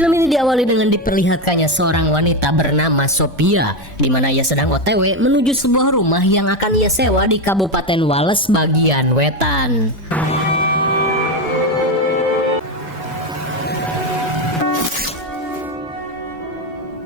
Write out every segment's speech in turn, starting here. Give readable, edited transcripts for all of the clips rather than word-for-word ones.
Film ini diawali dengan diperlihatkannya seorang wanita bernama Sophia, di mana ia sedang OTW menuju sebuah rumah yang akan ia sewa di Kabupaten Wales bagian wetan.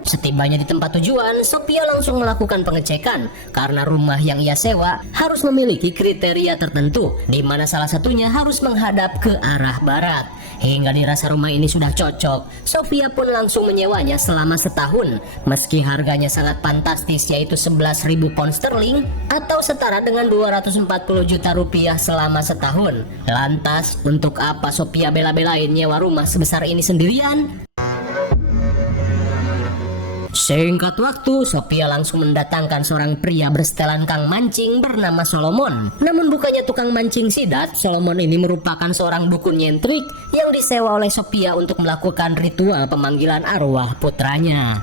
Setibanya di tempat tujuan, Sophia langsung melakukan pengecekan karena rumah yang ia sewa harus memiliki kriteria tertentu, di mana salah satunya harus menghadap ke arah barat. Hingga dirasa rumah ini sudah cocok, Sophia pun langsung menyewanya selama setahun. Meski harganya sangat fantastis, yaitu 11.000 pound sterling atau setara dengan 240 juta rupiah selama setahun. Lantas, untuk apa Sophia bela-belain nyewa rumah sebesar ini sendirian? Singkat waktu, Sophia langsung mendatangkan seorang pria bersetelan kang mancing bernama Solomon. Namun bukannya tukang mancing sidat, Solomon ini merupakan seorang dukun nyentrik yang disewa oleh Sophia untuk melakukan ritual pemanggilan arwah putranya.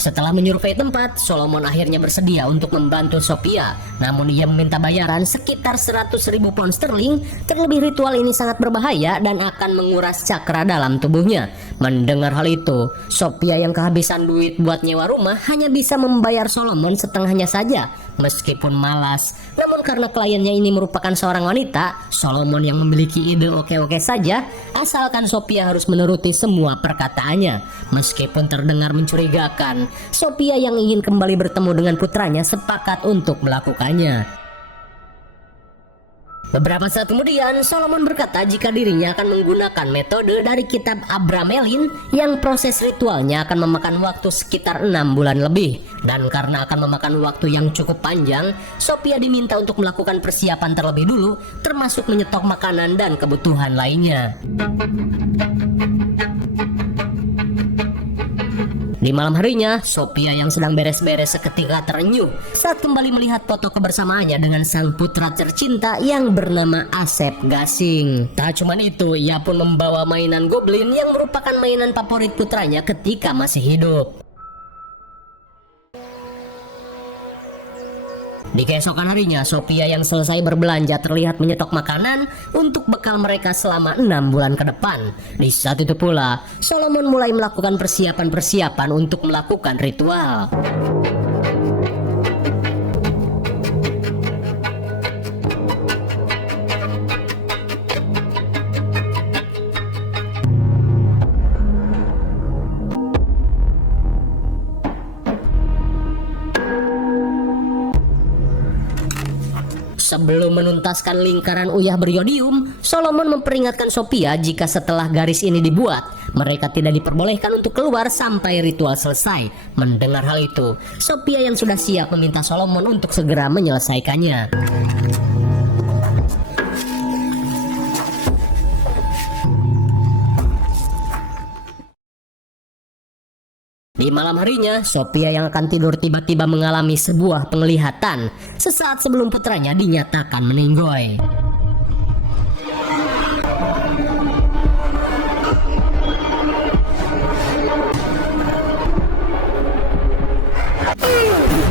Setelah menyurvei tempat, Solomon akhirnya bersedia untuk membantu Sophia. Namun ia meminta bayaran sekitar 100.000 pound sterling. Terlebih ritual ini sangat berbahaya dan akan menguras cakra dalam tubuhnya. Mendengar hal itu, Sophia yang kehabisan duit buat nyewa rumah hanya bisa membayar Solomon setengahnya saja. Meskipun malas, namun karena kliennya ini merupakan seorang wanita, Solomon yang memiliki ide oke-oke saja, asalkan Sophia harus menuruti semua perkataannya. Meskipun terdengar mencurigakan, Sophia yang ingin kembali bertemu dengan putranya sepakat untuk melakukannya. Beberapa saat kemudian, Solomon berkata jika dirinya akan menggunakan metode dari kitab Abramelin yang proses ritualnya akan memakan waktu sekitar 6 bulan lebih. Dan karena akan memakan waktu yang cukup panjang, Sophia diminta untuk melakukan persiapan terlebih dulu, termasuk menyetok makanan dan kebutuhan lainnya. Di malam harinya, Sophia yang sedang beres-beres seketika terenyuh saat kembali melihat foto kebersamaannya dengan sang putra tercinta yang bernama Asep Gasing. Tak cuma itu, ia pun membawa mainan goblin yang merupakan mainan favorit putranya ketika masih hidup. Di keesokan harinya, Sophia yang selesai berbelanja terlihat menyetok makanan untuk bekal mereka selama 6 bulan ke depan. Di saat itu pula, Solomon mulai melakukan persiapan-persiapan untuk melakukan ritual. Sebelum menuntaskan lingkaran uyah beriodium, Solomon memperingatkan Sophia jika setelah garis ini dibuat, mereka tidak diperbolehkan untuk keluar sampai ritual selesai. Mendengar hal itu, Sophia yang sudah siap meminta Solomon untuk segera menyelesaikannya. Di malam harinya, Sophia yang akan tidur tiba-tiba mengalami sebuah penglihatan sesaat sebelum putranya dinyatakan meninggoy.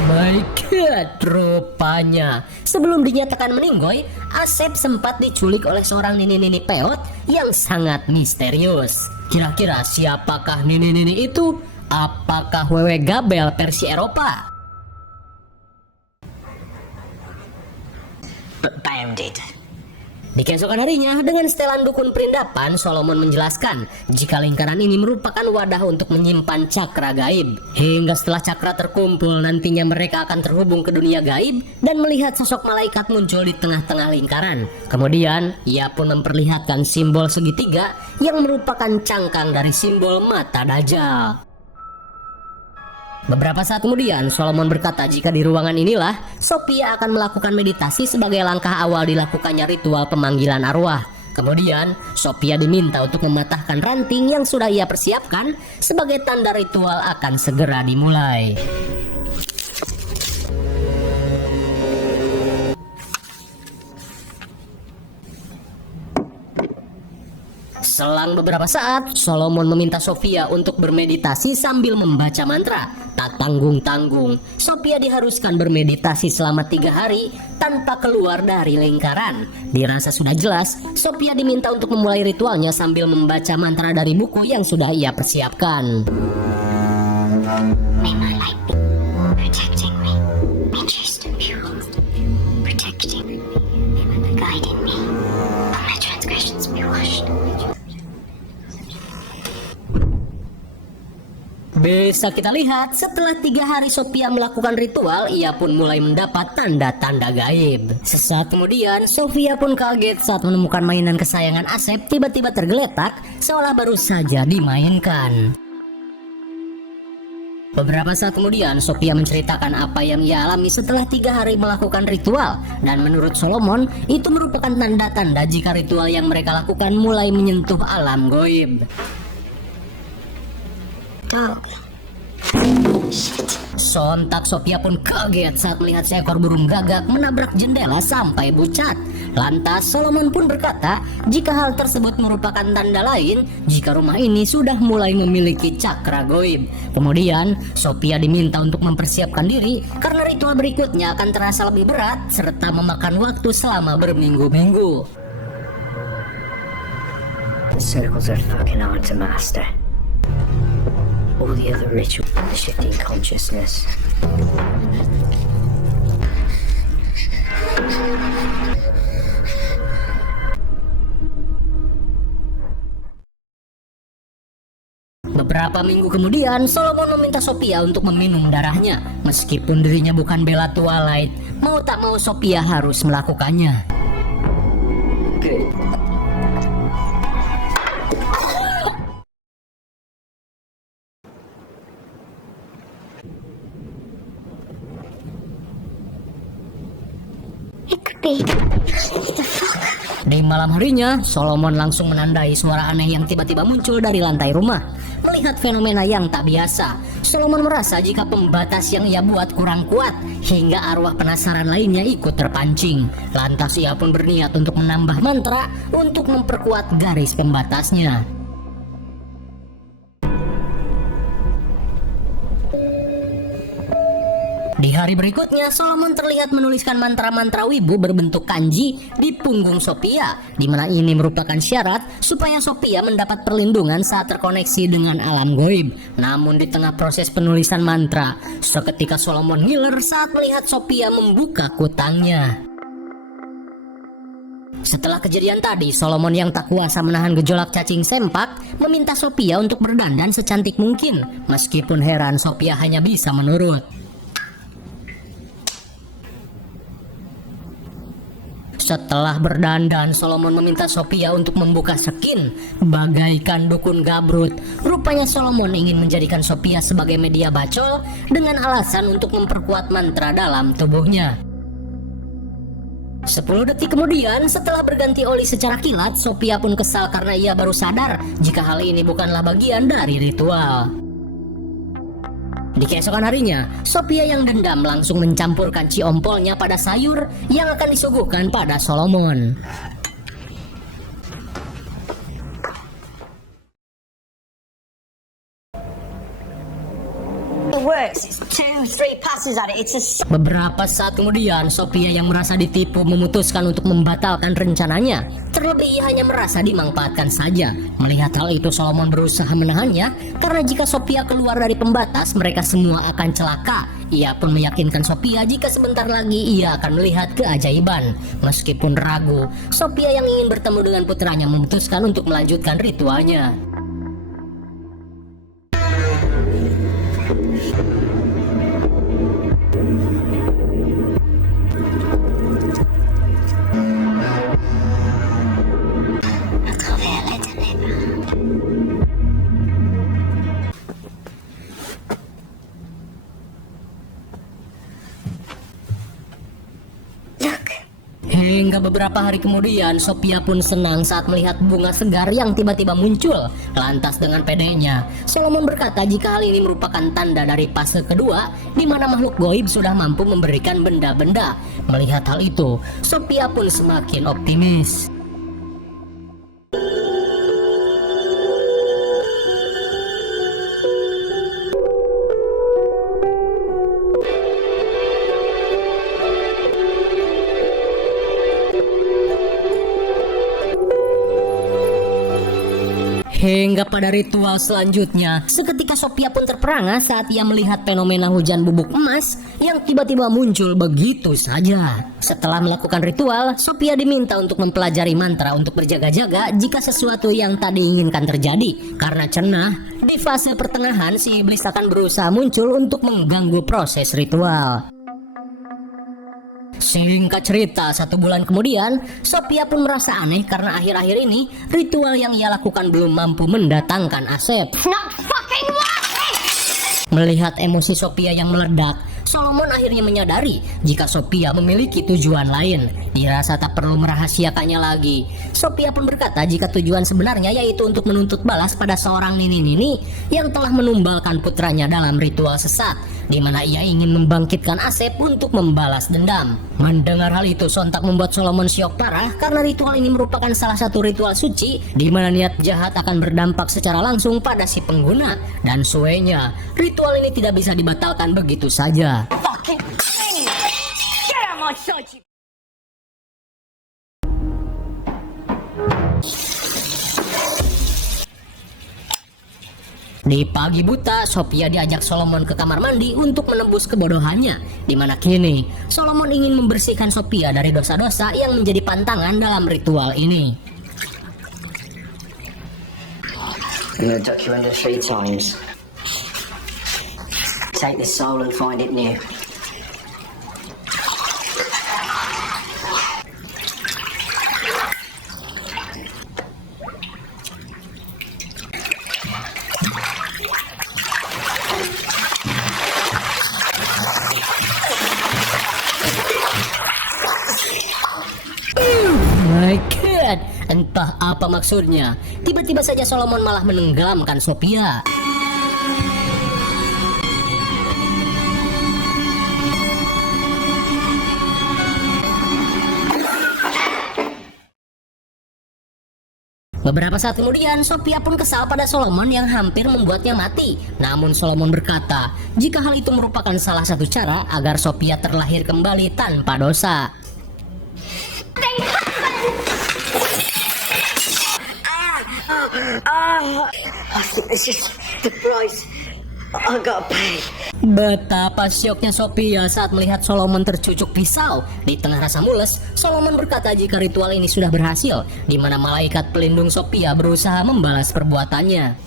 My God, rupanya sebelum dinyatakan meninggoy, Asep sempat diculik oleh seorang nini-nini peot yang sangat misterius. Kira-kira siapakah nini-nini itu? Apakah Wewe Gabel versi Eropa? Bandit. Di keesokan harinya, dengan setelan dukun perindapan, Solomon menjelaskan jika lingkaran ini merupakan wadah untuk menyimpan cakra gaib. Hingga setelah cakra terkumpul, nantinya mereka akan terhubung ke dunia gaib dan melihat sosok malaikat muncul di tengah-tengah lingkaran. Kemudian, ia pun memperlihatkan simbol segitiga yang merupakan cangkang dari simbol mata Dajjal. Beberapa saat kemudian, Solomon berkata jika di ruangan inilah Sophia akan melakukan meditasi sebagai langkah awal dilakukannya ritual pemanggilan arwah. Kemudian, Sophia diminta untuk mematahkan ranting yang sudah ia persiapkan sebagai tanda ritual akan segera dimulai. Selang beberapa saat, Solomon meminta Sophia untuk bermeditasi sambil membaca mantra. Tak tanggung-tanggung, Sophia diharuskan bermeditasi selama 3 hari tanpa keluar dari lingkaran. Dirasa sudah jelas, Sophia diminta untuk memulai ritualnya sambil membaca mantra dari buku yang sudah ia persiapkan. May my light be protecting me, be just and pure, protecting me, guiding me, all my transgressions be washed. Bisa kita lihat, setelah 3 hari Sophia melakukan ritual, ia pun mulai mendapat tanda-tanda gaib. Sesaat kemudian, Sophia pun kaget saat menemukan mainan kesayangan Asep tiba-tiba tergeletak, seolah baru saja dimainkan. Beberapa saat kemudian, Sophia menceritakan apa yang ia alami setelah 3 hari melakukan ritual. Dan menurut Solomon, itu merupakan tanda-tanda jika ritual yang mereka lakukan mulai menyentuh alam goib. Dog. Sontak Sophia pun kaget saat melihat seekor burung gagak menabrak jendela sampai bucat. Lantas Solomon pun berkata jika hal tersebut merupakan tanda lain jika rumah ini sudah mulai memiliki cakra goib. Kemudian Sophia diminta untuk mempersiapkan diri karena ritual berikutnya akan terasa lebih berat serta memakan waktu selama berminggu-minggu. The circles are fucking on to master. All the other rituals, the shifting consciousness. Beberapa minggu kemudian, Solomon meminta Sophia untuk meminum darahnya. Meskipun dirinya bukan Bella Twilight, mau tak mau Sophia harus melakukannya. Good. It could be. Di malam harinya, Solomon langsung menandai suara aneh yang tiba-tiba muncul dari lantai rumah. Melihat fenomena yang tak biasa, Solomon merasa jika pembatas yang ia buat kurang kuat, hingga arwah penasaran lainnya ikut terpancing. Lantas ia pun berniat untuk menambah mantra untuk memperkuat garis pembatasnya. Di hari berikutnya, Solomon terlihat menuliskan mantra-mantra wibu berbentuk kanji di punggung Sophia, di mana ini merupakan syarat supaya Sophia mendapat perlindungan saat terkoneksi dengan alam goib. Namun di tengah proses penulisan mantra, seketika Solomon ngiler saat melihat Sophia membuka kutangnya. Setelah kejadian tadi, Solomon yang tak kuasa menahan gejolak cacing sempak meminta Sophia untuk berdandan secantik mungkin. Meskipun heran, Sophia hanya bisa menurut. Setelah berdandan, Solomon meminta Sophia untuk membuka skin bagaikan dukun gabrut. Rupanya Solomon ingin menjadikan Sophia sebagai media bacol dengan alasan untuk memperkuat mantra dalam tubuhnya. 10 detik kemudian, setelah berganti oli secara kilat, Sophia pun kesal karena ia baru sadar jika hal ini bukanlah bagian dari ritual. Di keesokan harinya, Sophia yang dendam langsung mencampurkan ciompolnya pada sayur yang akan disuguhkan pada Solomon. It works. It's 2-3 passes at it. It's a. Beberapa saat kemudian, Sophia yang merasa ditipu memutuskan untuk membatalkan rencananya. Terlebih ia hanya merasa dimanfaatkan saja. Melihat hal itu, Solomon berusaha menahannya karena jika Sophia keluar dari pembatas, mereka semua akan celaka. Ia pun meyakinkan Sophia jika sebentar lagi ia akan melihat keajaiban. Meskipun ragu, Sophia yang ingin bertemu dengan putranya memutuskan untuk melanjutkan ritualnya. Hingga beberapa hari kemudian, Sophia pun senang saat melihat bunga segar yang tiba-tiba muncul. Lantas dengan pedenya, Solomon berkata jika hal ini merupakan tanda dari fase kedua, di mana makhluk goib sudah mampu memberikan benda-benda. Melihat hal itu, Sophia pun semakin optimis. Hingga pada ritual selanjutnya, seketika Sophia pun terperangah saat ia melihat fenomena hujan bubuk emas yang tiba-tiba muncul begitu saja. Setelah melakukan ritual, Sophia diminta untuk mempelajari mantra untuk berjaga-jaga jika sesuatu yang tak diinginkan terjadi. Karena cenah, di fase pertengahan si iblis akan berusaha muncul untuk mengganggu proses ritual. Singkat cerita, 1 bulan kemudian, Sophia pun merasa aneh karena akhir-akhir ini ritual yang ia lakukan belum mampu mendatangkan Asep. Not fucking working! Melihat emosi Sophia yang meledak, Solomon akhirnya menyadari jika Sophia memiliki tujuan lain. Dirasa tak perlu merahasiakannya lagi. Sophia pun berkata jika tujuan sebenarnya yaitu untuk menuntut balas pada seorang nini-nini yang telah menumbalkan putranya dalam ritual sesat, di mana ia ingin membangkitkan Asep untuk membalas dendam. Mendengar hal itu sontak membuat Solomon syok parah karena ritual ini merupakan salah satu ritual suci di mana niat jahat akan berdampak secara langsung pada si pengguna, dan suenya ritual ini tidak bisa dibatalkan begitu saja. Fucking thing! Get out my sight, you... Di pagi buta, Sophia diajak Solomon ke kamar mandi untuk menebus kebodohannya, di mana kini Solomon ingin membersihkan Sophia dari dosa-dosa yang menjadi pantangan dalam ritual ini. I'm gonna duck you under 3 times. Take this soul and find it new. My God, entah apa maksudnya. Tiba-tiba saja Solomon malah menenggelamkan Sophia. Beberapa saat kemudian, Sophia pun kesal pada Solomon yang hampir membuatnya mati. Namun Solomon berkata, jika hal itu merupakan salah satu cara agar Sophia terlahir kembali tanpa dosa. I think this is the price I gotta pay. Betapa syoknya Sophia saat melihat Solomon tercucuk pisau. Di tengah rasa mules, Solomon berkata jika ritual ini sudah berhasil, di mana malaikat pelindung Sophia berusaha membalas perbuatannya.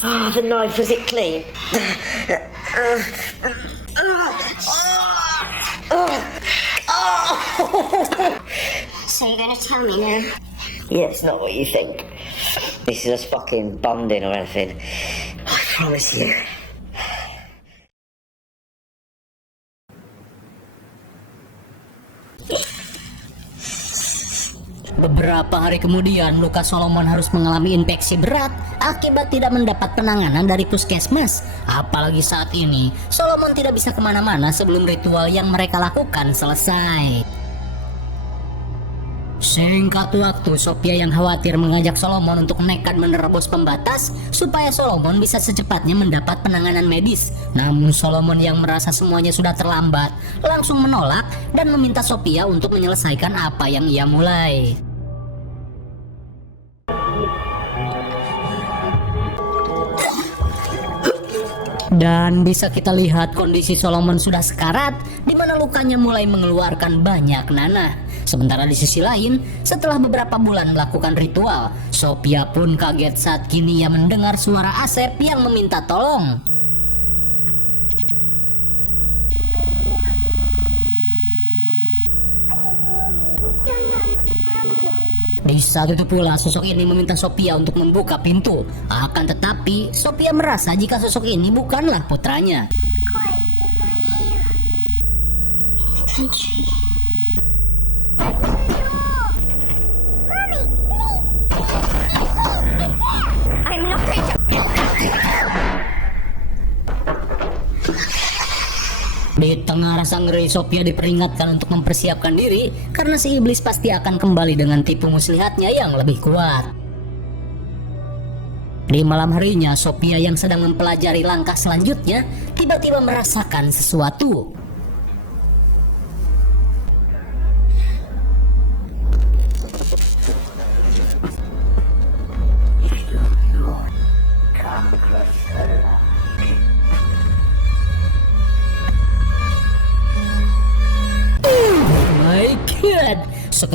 Oh, the knife, was it clean? So you're gonna tell me now? Yeah, it's not what you think. This is us fucking bonding or anything. I promise you. Beberapa hari kemudian, luka Solomon harus mengalami infeksi berat akibat tidak mendapat penanganan dari puskesmas. Apalagi saat ini, Solomon tidak bisa kemana-mana sebelum ritual yang mereka lakukan selesai. Singkat waktu, Sophia yang khawatir mengajak Solomon untuk nekat menerobos pembatas supaya Solomon bisa secepatnya mendapat penanganan medis. Namun Solomon yang merasa semuanya sudah terlambat langsung menolak dan meminta Sophia untuk menyelesaikan apa yang ia mulai. Dan bisa kita lihat kondisi Solomon sudah sekarat, di mana lukanya mulai mengeluarkan banyak nanah. Sementara di sisi lain, setelah beberapa bulan melakukan ritual, Sophia pun kaget saat kini ia mendengar suara Asep yang meminta tolong. Di saat itu pula sosok ini meminta Sophia untuk membuka pintu. Akan tetapi Sophia merasa jika sosok ini bukanlah putranya. Quiet in my ear. In the country. Mommy, please. I'm not going to... Di tengah rasa ngeri, Sophia diperingatkan untuk mempersiapkan diri karena si iblis pasti akan kembali dengan tipu muslihatnya yang lebih kuat. Di malam harinya, Sophia yang sedang mempelajari langkah selanjutnya tiba-tiba merasakan sesuatu.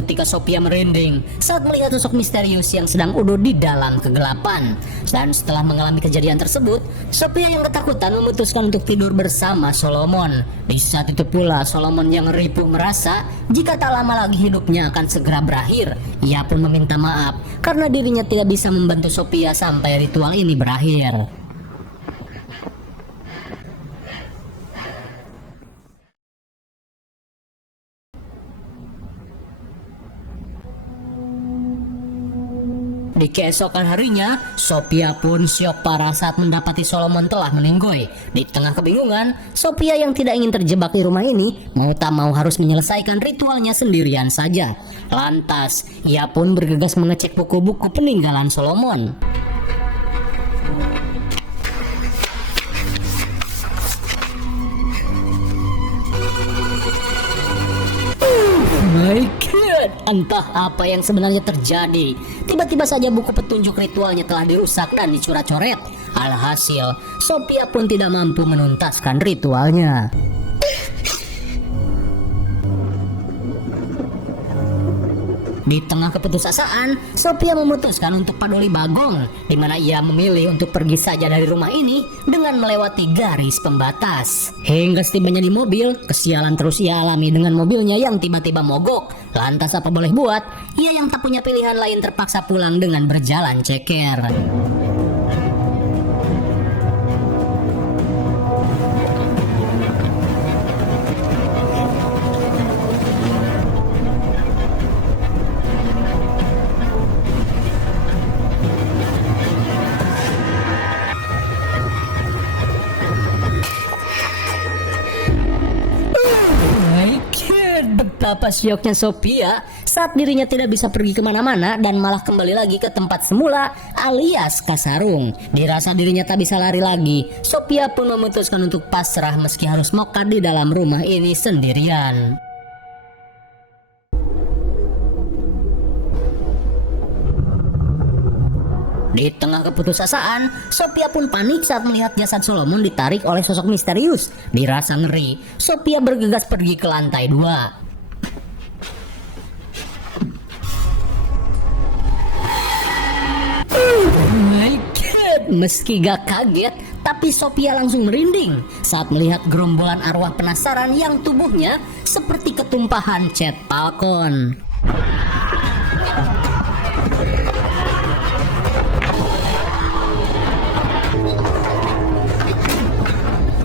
seketika Sophia merinding saat melihat sosok misterius yang sedang duduk di dalam kegelapan. Dan setelah mengalami kejadian tersebut, Sophia yang ketakutan memutuskan untuk tidur bersama Solomon. Di saat itu pula Solomon yang ripuh merasa jika tak lama lagi hidupnya akan segera berakhir. Ia pun meminta maaf karena dirinya tidak bisa membantu Sophia sampai ritual ini berakhir. Di keesokan harinya, Sophia pun syok parah saat mendapati Solomon telah meninggoy. Di tengah kebingungan, Sophia yang tidak ingin terjebak di rumah ini mau tak mau harus menyelesaikan ritualnya sendirian saja. Lantas, ia pun bergegas mengecek buku-buku peninggalan Solomon. My God, entah apa yang sebenarnya terjadi. Tiba-tiba saja buku petunjuk ritualnya telah dirusak dan dicoret-coret. Alhasil, Sophia pun tidak mampu menuntaskan ritualnya. Di tengah keputusasaan, Sophia memutuskan untuk paduli Bagong, di mana ia memilih untuk pergi saja dari rumah ini dengan melewati garis pembatas. Hingga setibanya di mobil, kesialan terus ia alami dengan mobilnya yang tiba-tiba mogok. Lantas apa boleh buat, ia yang tak punya pilihan lain terpaksa pulang dengan berjalan ceker. Betapa syoknya Sophia saat dirinya tidak bisa pergi kemana-mana dan malah kembali lagi ke tempat semula alias Kasarung. Dirasa dirinya tak bisa lari lagi, Sophia pun memutuskan untuk pasrah meski harus mokat di dalam rumah ini sendirian. Di tengah keputusasaan, Sophia pun panik saat melihat jasad Solomon ditarik oleh sosok misterius. Dirasa ngeri, Sophia bergegas pergi ke lantai 2. My God, meski gak kaget, tapi Sophia langsung merinding saat melihat gerombolan arwah penasaran yang tubuhnya seperti ketumpahan cat Falcon.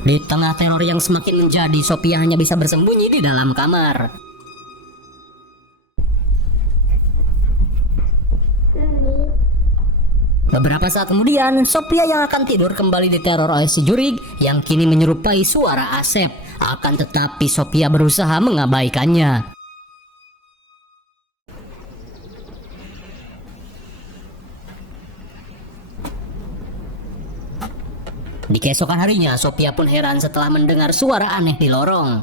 Di tengah teror yang semakin menjadi, Sophia hanya bisa bersembunyi di dalam kamar. Beberapa saat kemudian, Sophia yang akan tidur kembali diteror oleh si Jurig yang kini menyerupai suara Asep. Akan tetapi Sophia berusaha mengabaikannya. Di keesokan harinya, Sophia pun heran setelah mendengar suara aneh di lorong.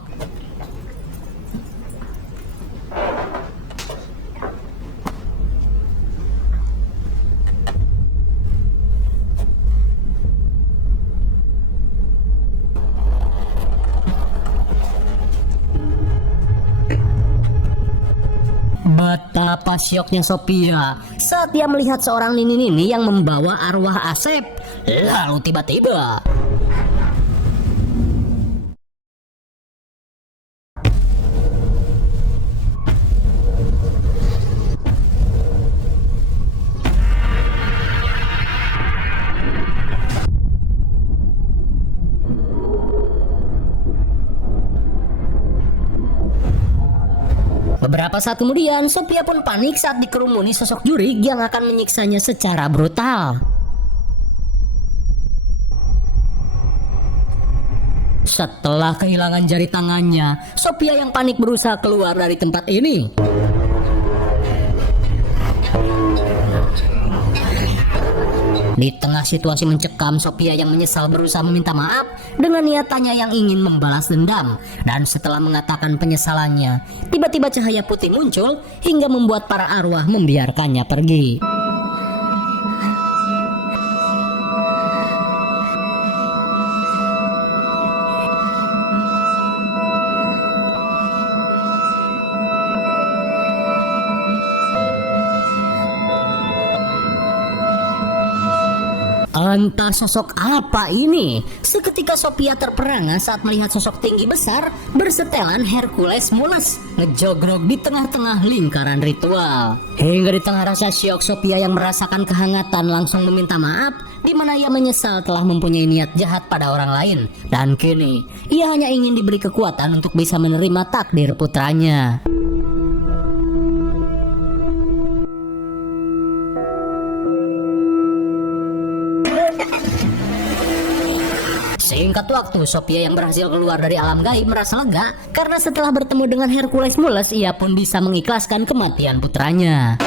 Betapa syoknya Sophia saat dia melihat seorang nini-nini yang membawa arwah Asep. Lalu tiba-tiba beberapa saat kemudian, Sophia pun panik saat dikerumuni sosok Jurig yang akan menyiksanya secara brutal. Setelah kehilangan jari tangannya, Sophia yang panik berusaha keluar dari tempat ini. Di tengah situasi mencekam, Sophia yang menyesal berusaha meminta maaf dengan niatannya yang ingin membalas dendam. Dan setelah mengatakan penyesalannya, tiba-tiba cahaya putih muncul hingga membuat para arwah membiarkannya pergi. Entah sosok apa ini. Seketika Sophia terperangah saat melihat sosok tinggi besar bersetelan Hercules Mulus ngejogrok di tengah-tengah lingkaran ritual. Hingga di tengah rasa syok, Sophia yang merasakan kehangatan langsung meminta maaf, di mana ia menyesal telah mempunyai niat jahat pada orang lain. Dan kini ia hanya ingin diberi kekuatan untuk bisa menerima takdir putranya. Singkat waktu, Sophia yang berhasil keluar dari alam gaib merasa lega karena setelah bertemu dengan Hercules Mulus, ia pun bisa mengikhlaskan kematian putranya.